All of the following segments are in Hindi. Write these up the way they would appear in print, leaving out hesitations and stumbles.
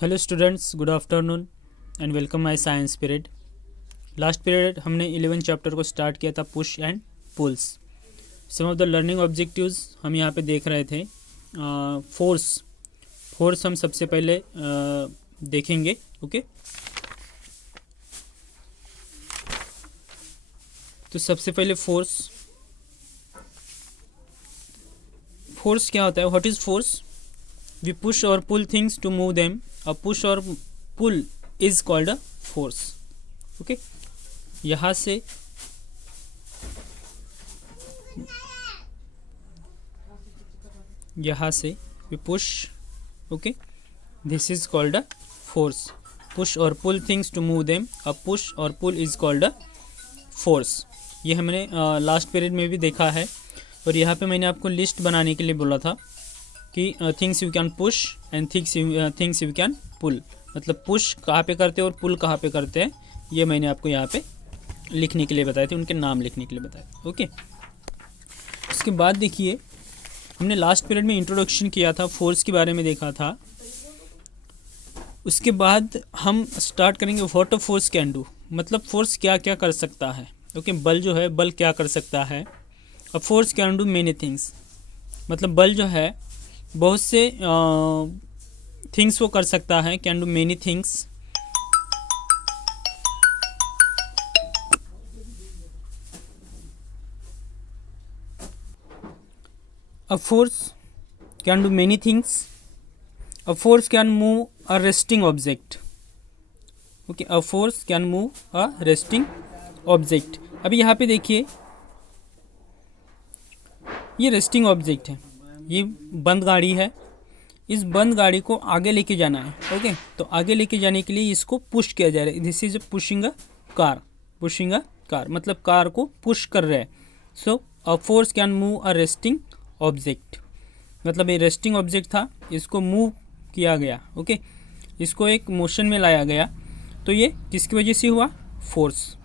Hello students, good afternoon and welcome my science period. Last period हमने 11 चैप्टर को स्टार्ट किया था, push and pulls. Some of the learning objectives हम यहाँ पे देख रहे थे। फोर्स हम सबसे पहले देखेंगे। ओके, तो सबसे पहले फोर्स क्या होता है? What is force? We push और pull things to move them. A push or pull is called a force. Okay, यहाँ से we push. Okay, this is called a force. Push or pull things to move them. A push or pull is called a force. ये हमने लास्ट पीरियड में भी देखा है। और यहाँ पे मैंने आपको लिस्ट बनाने के लिए बोला था कि things you can push and things you can pull. मतलब पुश कहाँ पे करते हैं और पुल कहाँ पे करते हैं, ये मैंने आपको यहाँ पे लिखने के लिए बताए थे, उनके नाम लिखने के लिए बताए। ओके, उसके बाद देखिए, हमने लास्ट पीरियड में इंट्रोडक्शन किया था, फोर्स के बारे में देखा था। उसके बाद हम स्टार्ट करेंगे what a force can do. मतलब फोर्स क्या क्या कर सकता है। ओके, बल जो है, बल क्या कर सकता है। अ force can do many things. मतलब बल जो है बहुत से थिंग्स वो कर सकता है, can do many things. A force can do many things. A force can move a resting object. Okay, a force can move a resting object. अभी यहाँ पे देखिए, ये रेस्टिंग ऑब्जेक्ट है, ये बंद गाड़ी है। इस बंद गाड़ी को आगे लेके जाना है। ओके, तो आगे लेके जाने के लिए इसको पुश किया जा रहा है। This is pushing a car. Pushing a car मतलब कार को पुश कर रहा है। So a force can move a resting object. मतलब ये रेस्टिंग ऑब्जेक्ट था, इसको मूव किया गया। ओके, इसको एक मोशन में लाया गया। तो ये किसकी वजह से हुआ? फोर्स।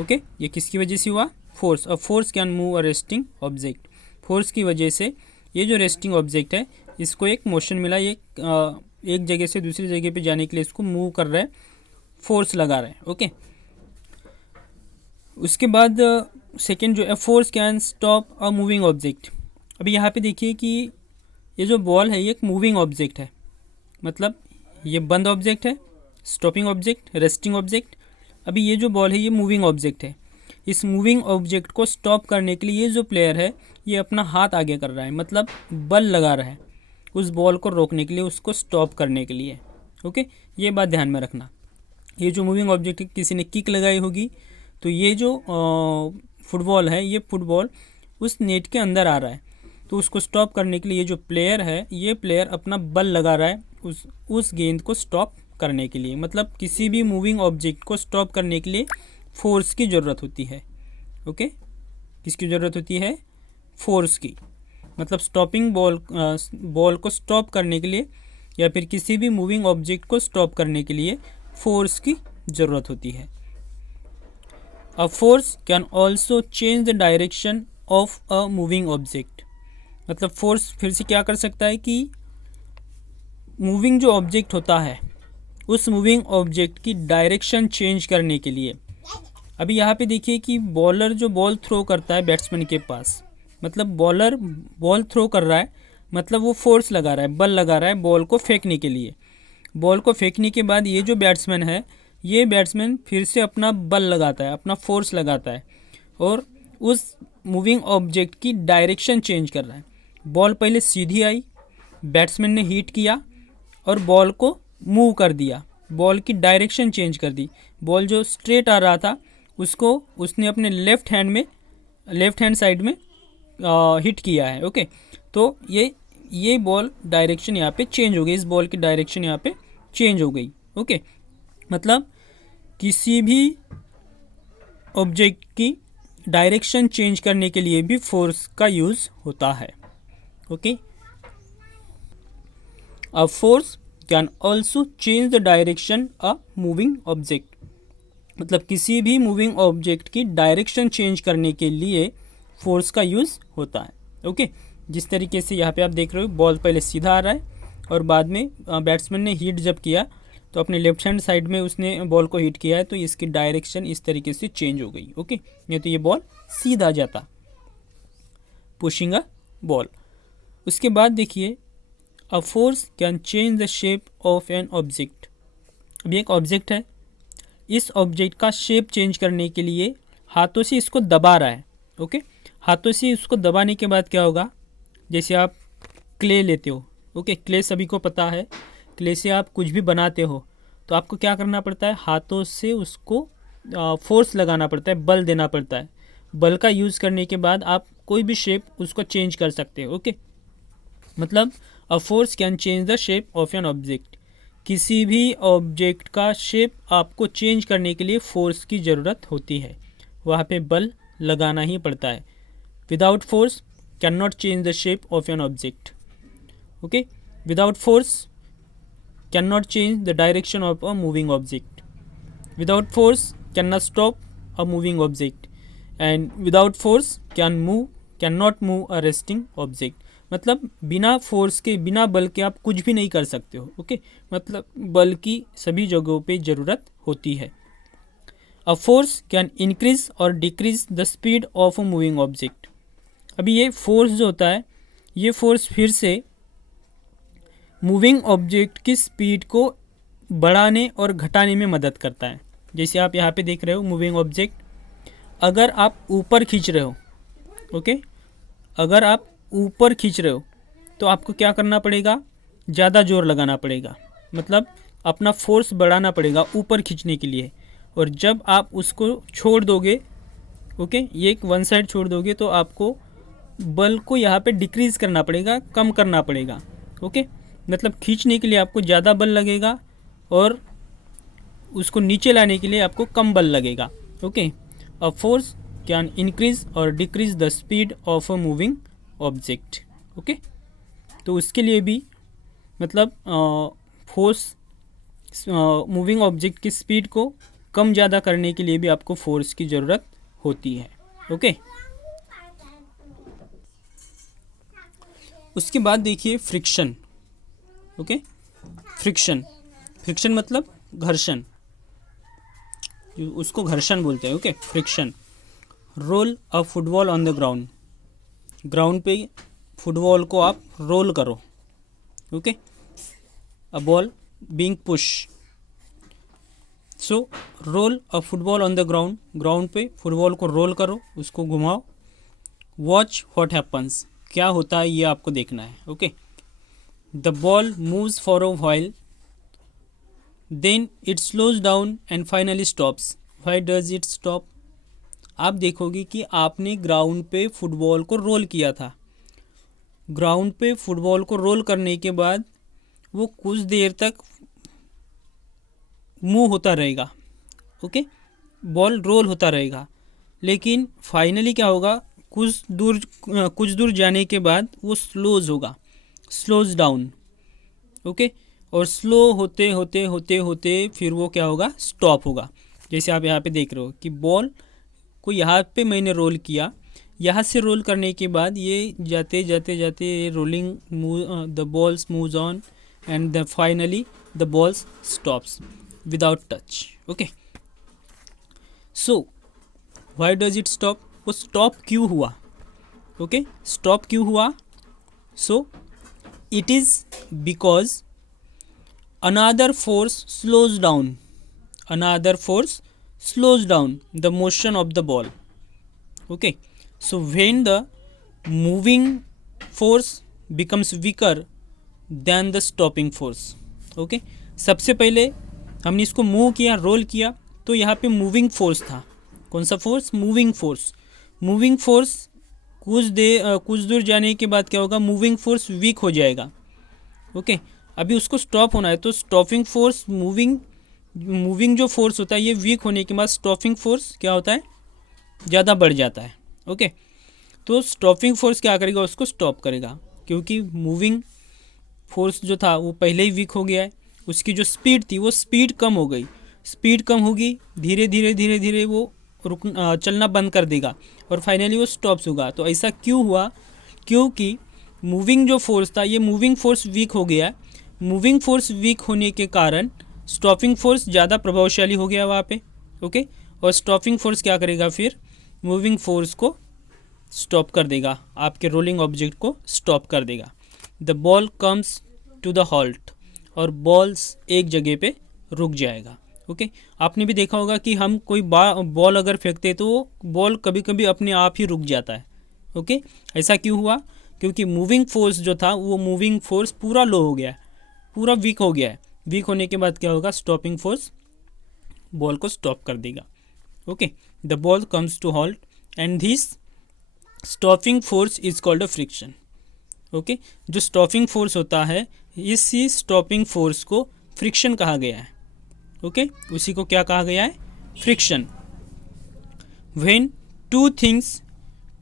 ओके, ये किसकी वजह से हुआ? Force. A force can move a resting object. Force की वजह से ये जो रेस्टिंग ऑब्जेक्ट है, इसको एक मोशन मिला। ये एक जगह से दूसरी जगह पे जाने के लिए इसको मूव कर रहा है, फोर्स लगा रहा है। ओके, उसके बाद सेकेंड जो है, force can stop a moving object. अभी यहाँ पे देखिए कि ये जो बॉल है, ये एक मूविंग ऑब्जेक्ट है। मतलब ये बंद ऑब्जेक्ट है, स्टॉपिंग ऑब्जेक्ट, रेस्टिंग ऑब्जेक्ट। अभी ये जो बॉल है, ये मूविंग ऑब्जेक्ट है। इस मूविंग ऑब्जेक्ट को स्टॉप करने के लिए ये जो प्लेयर है, ये अपना हाथ आगे कर रहा है, मतलब बल लगा रहा है उस बॉल को रोकने के लिए, उसको स्टॉप करने के लिए। ओके, ये बात ध्यान में रखना। ये जो मूविंग ऑब्जेक्ट है, किसी ने किक लगाई होगी, तो ये जो फुटबॉल है, ये फुटबॉल उस नेट के अंदर आ रहा है, तो उसको स्टॉप करने के लिए ये जो प्लेयर है, ये प्लेयर अपना बल लगा रहा है उस गेंद को स्टॉप करने के लिए। मतलब किसी भी मूविंग ऑब्जेक्ट को स्टॉप करने के लिए फोर्स की ज़रूरत होती है। ओके, किसकी ज़रूरत होती है? फोर्स की। मतलब स्टॉपिंग बॉल को स्टॉप करने के लिए या फिर किसी भी मूविंग ऑब्जेक्ट को स्टॉप करने के लिए फोर्स की ज़रूरत होती है। अ force can also change the direction of a moving object. मतलब फोर्स फिर से क्या कर सकता है कि मूविंग जो ऑब्जेक्ट होता है, उस मूविंग ऑब्जेक्ट की डायरेक्शन चेंज करने के लिए। अभी यहाँ पे देखिए कि बॉलर जो बॉल थ्रो करता है बैट्समैन के पास, मतलब बॉलर बॉल थ्रो कर रहा है, मतलब वो फोर्स लगा रहा है, बल लगा रहा है बॉल को फेंकने के लिए। बॉल को फेंकने के बाद ये जो बैट्समैन है, ये बैट्समैन फिर से अपना बल लगाता है, अपना फोर्स लगाता है और उस मूविंग ऑब्जेक्ट की डायरेक्शन चेंज कर रहा है। बॉल पहले सीधी आई, बैट्समैन ने हिट किया और बॉल को मूव कर दिया, बॉल की डायरेक्शन चेंज कर दी। बॉल जो स्ट्रेट आ रहा था, उसको उसने अपने लेफ्ट हैंड साइड में हिट किया है। ओके, तो ये बॉल डायरेक्शन यहाँ पे चेंज हो गई, इस बॉल की डायरेक्शन यहाँ पे चेंज हो गई। ओके, मतलब किसी भी ऑब्जेक्ट की डायरेक्शन चेंज करने के लिए भी फोर्स का यूज़ होता है। Okay, a force can also change the direction a moving object. मतलब किसी भी मूविंग ऑब्जेक्ट की डायरेक्शन चेंज करने के लिए फोर्स का यूज़ होता है। ओके, जिस तरीके से यहाँ पे आप देख रहे हो, बॉल पहले सीधा आ रहा है और बाद में बैट्समैन ने हिट जब किया तो अपने लेफ्ट हैंड साइड में उसने बॉल को हिट किया है, तो इसकी डायरेक्शन इस तरीके से चेंज हो गई। ओके, नहीं तो ये बॉल सीधा जाता, पुशिंग अ बॉल। उसके बाद देखिए, अ force can change the shape of an object. अभी एक ऑब्जेक्ट है, इस ऑब्जेक्ट का शेप चेंज करने के लिए हाथों से इसको दबा रहा है। ओके, हाथों से इसको दबाने के बाद क्या होगा, जैसे आप क्ले लेते हो, ओके, क्ले सभी को पता है, क्ले से आप कुछ भी बनाते हो तो आपको क्या करना पड़ता है, हाथों से उसको फोर्स लगाना पड़ता है, बल देना पड़ता है। बल का यूज़ करने के बाद आप कोई भी शेप उसको चेंज कर सकते हो। ओके, मतलब अ force can change the shape of an object. किसी भी ऑब्जेक्ट का शेप आपको चेंज करने के लिए फोर्स की ज़रूरत होती है, वहाँ पे बल लगाना ही पड़ता है। Without force can not change the shape of an object. Okay, without force can not change the direction of a moving object. Without force can not stop a moving object, and without force can not move a resting object. मतलब बिना फोर्स के, बिना बल के आप कुछ भी नहीं कर सकते हो। ओके, मतलब बल की सभी जगहों पे ज़रूरत होती है। अ force can increase or decrease the speed of a moving object. अभी ये फोर्स जो होता है, ये फोर्स फिर से मूविंग ऑब्जेक्ट की स्पीड को बढ़ाने और घटाने में मदद करता है। जैसे आप यहाँ पे देख रहे हो मूविंग ऑब्जेक्ट, अगर आप ऊपर खींच रहे हो, ओके, अगर आप ऊपर खींच रहे हो तो आपको क्या करना पड़ेगा, ज़्यादा जोर लगाना पड़ेगा, मतलब अपना फोर्स बढ़ाना पड़ेगा ऊपर खींचने के लिए। और जब आप उसको छोड़ दोगे, ओके, ये एक वन साइड छोड़ दोगे तो आपको बल को यहाँ पे डिक्रीज़ करना पड़ेगा, कम करना पड़ेगा। ओके, मतलब खींचने के लिए आपको ज़्यादा बल लगेगा और उसको नीचे लाने के लिए आपको कम बल लगेगा। Okay, a force can increase or decrease the speed of a moving object. Okay, तो उसके लिए भी मतलब फोर्स मूविंग ऑब्जेक्ट की स्पीड को कम ज़्यादा करने के लिए भी आपको फोर्स की ज़रूरत होती है। ओके, उसके बाद देखिए फ्रिक्शन। ओके, फ्रिक्शन, फ्रिक्शन मतलब घर्षण, उसको घर्षण बोलते हैं। Okay, friction. Roll a football on the ground, ground पे फुटबॉल को आप रोल करो। Okay, a ball being push, so roll a football on the ground, ground पे फुटबॉल को रोल करो, उसको घुमाओ। वॉच व्हाट हैपन्स, क्या होता है ये आपको देखना है। Okay, the ball moves for a while, then it slows down and finally stops. Why does it stop? आप देखोगे कि आपने ग्राउंड पे फुटबॉल को रोल किया था, ग्राउंड पे फुटबॉल को रोल करने के बाद वो कुछ देर तक मूव होता रहेगा। ओके, बॉल रोल होता रहेगा, लेकिन फाइनली क्या होगा, कुछ दूर जाने के बाद वो स्लोज होगा, स्लोज डाउन। ओके, और स्लो होते होते होते होते फिर वो क्या होगा, स्टॉप होगा। जैसे आप यहाँ पे देख रहे हो कि बॉल को यहाँ पे मैंने रोल किया, यहाँ से रोल करने के बाद ये जाते जाते जाते rolling the balls moves on and the finally the balls stops without touch. Okay, so why does it stop? वो स्टॉप क्यों हुआ? ओके, स्टॉप क्यों हुआ? So it is because another force slows down, another force slows down the motion of the ball. Okay, so when the moving force becomes weaker than the stopping force. Okay, सबसे पहले हमने इसको मूव किया, रोल किया, तो यहाँ पे मूविंग फोर्स था। कौन सा force? Moving force. Moving force कुछ दूर जाने के बाद क्या होगा, मूविंग फोर्स वीक हो जाएगा। ओके, अभी उसको स्टॉप होना है, तो स्टॉपिंग फोर्स, मूविंग जो फोर्स होता है ये वीक होने के बाद स्टॉपिंग फोर्स क्या होता है, ज़्यादा बढ़ जाता है। ओके, तो स्टॉपिंग फोर्स क्या करेगा, उसको स्टॉप करेगा, क्योंकि मूविंग फोर्स जो था वो पहले ही वीक हो गया है। उसकी जो स्पीड थी वो स्पीड कम हो गई, स्पीड कम होगी, धीरे धीरे वो चलना बंद कर देगा और फाइनली वो स्टॉप्स होगा। तो ऐसा क्यों हुआ? क्योंकि मूविंग जो फोर्स था, ये मूविंग फोर्स वीक हो गया, मूविंग फोर्स वीक होने के कारण स्टॉपिंग फोर्स ज़्यादा प्रभावशाली हो गया वहाँ पे, ओके। और स्टॉपिंग फोर्स क्या करेगा, फिर मूविंग फोर्स को स्टॉप कर देगा, आपके रोलिंग ऑब्जेक्ट को स्टॉप कर देगा। The ball comes to the halt, और बॉल्स एक जगह पे रुक जाएगा, ओके। आपने भी देखा होगा कि हम कोई बॉल अगर फेंकते तो बॉल कभी कभी अपने आप ही रुक जाता है, ओके। ऐसा क्यों हुआ, क्योंकि मूविंग फोर्स जो था वो मूविंग फोर्स पूरा लो हो गया है, पूरा वीक हो गया है। वीक होने के बाद क्या होगा, स्टॉपिंग फोर्स बॉल को स्टॉप कर देगा, okay. The ball comes to halt and this stopping force is called a friction, okay. जो स्टॉपिंग फोर्स होता है, इसी स्टॉपिंग फोर्स को फ्रिक्शन कहा गया है, ओके। उसी को क्या कहा गया है, friction. When two things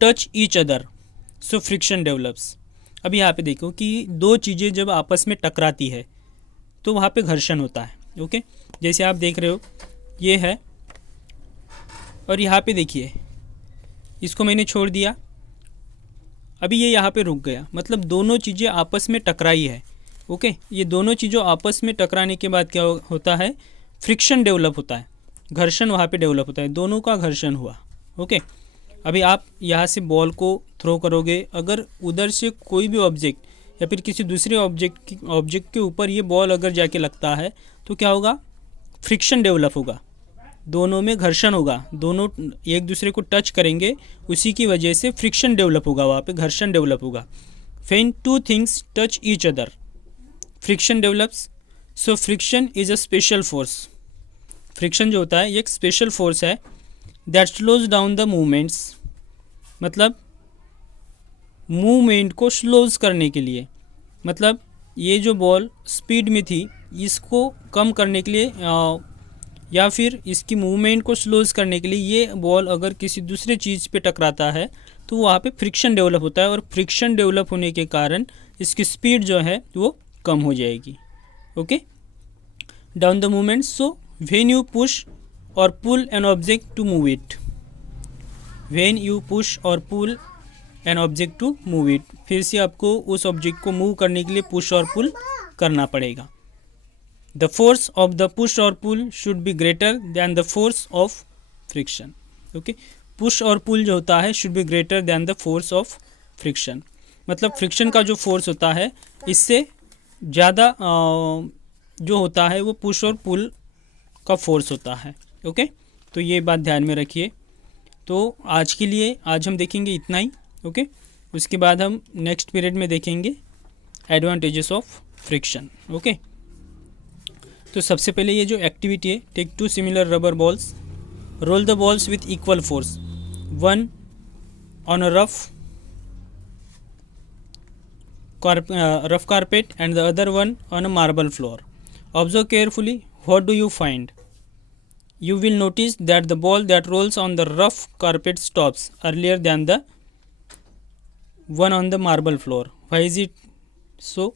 touch each other so friction develops. अब यहाँ पे देखो कि दो चीज़ें जब आपस में टकराती है तो वहाँ पे घर्षण होता है, ओके। जैसे आप देख रहे हो ये है, और यहाँ पे देखिए इसको मैंने छोड़ दिया, अभी ये यहाँ पे रुक गया, मतलब दोनों चीज़ें आपस में टकराई है, ओके। ये दोनों चीज़ों आपस में टकराने के बाद क्या होता है, फ्रिक्शन डेवलप होता है, घर्षण वहाँ पे डेवलप होता है, दोनों का घर्षण हुआ, ओके। अभी आप यहाँ से बॉल को थ्रो करोगे, अगर उधर से कोई भी ऑब्जेक्ट या फिर किसी दूसरे ऑब्जेक्ट के ऊपर ये बॉल अगर जाके लगता है तो क्या होगा, फ्रिक्शन डेवलप होगा, दोनों में घर्षण होगा, दोनों एक दूसरे को टच करेंगे, उसी की वजह से फ्रिक्शन डेवलप होगा, वहाँ पे घर्षण डेवलप होगा। When two things touch each other friction develops, so friction is a special force. Friction जो होता है ये एक स्पेशल फोर्स है that slows down the movements, मतलब मूवमेंट को स्लोज करने के लिए, मतलब ये जो बॉल स्पीड में थी इसको कम करने के लिए या फिर इसकी मूवमेंट को स्लोज करने के लिए ये बॉल अगर किसी दूसरे चीज़ पे टकराता है तो वहाँ पे फ्रिक्शन डेवलप होता है, और फ्रिक्शन डेवलप होने के कारण इसकी स्पीड जो है वो कम हो जाएगी, okay. Down the movement, so when you push और pull an object to move it, when you push और pull an object to move it, फिर से आपको उस ऑब्जेक्ट को मूव करने के लिए पुश और पुल करना पड़ेगा। The force of the push और pull should be greater than the force of friction, okay. Push और पुल जो होता है should be greater than the force of friction, मतलब फ्रिक्शन का जो फोर्स होता है इससे ज़्यादा जो होता है वो पुश और पुल का फोर्स होता है, ओके। तो ये बात ध्यान में रखिए। तो आज के लिए आज हम देखेंगे इतना ही, ओके। उसके बाद हम नेक्स्ट पीरियड में देखेंगे एडवांटेजेस ऑफ फ्रिक्शन, ओके। तो सबसे पहले ये जो एक्टिविटी है, take two similar rubber balls, roll the balls with equal force, one on a rough carpet and the other one on a marble floor. Observe carefully, what do you find? You will notice that the ball that rolls on the rough carpet stops earlier than the one on the marble floor. Why is it so?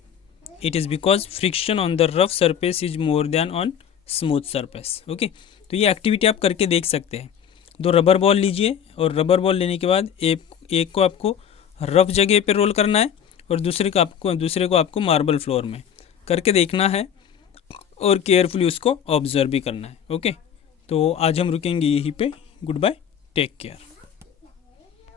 It is because friction on the rough surface is more than on smooth surface, okay. तो ये एक्टिविटी आप करके देख सकते हैं। दो रबर बॉल लीजिए, और रबर बॉल लेने के बाद एक को आपको रफ जगह पे रोल करना है और दूसरे को आपको मार्बल फ्लोर में करके देखना है, और केयरफुली उसको ऑब्जर्व भी करना है, ओके। तो आज हम रुकेंगे यहीं पे। Good bye, take care.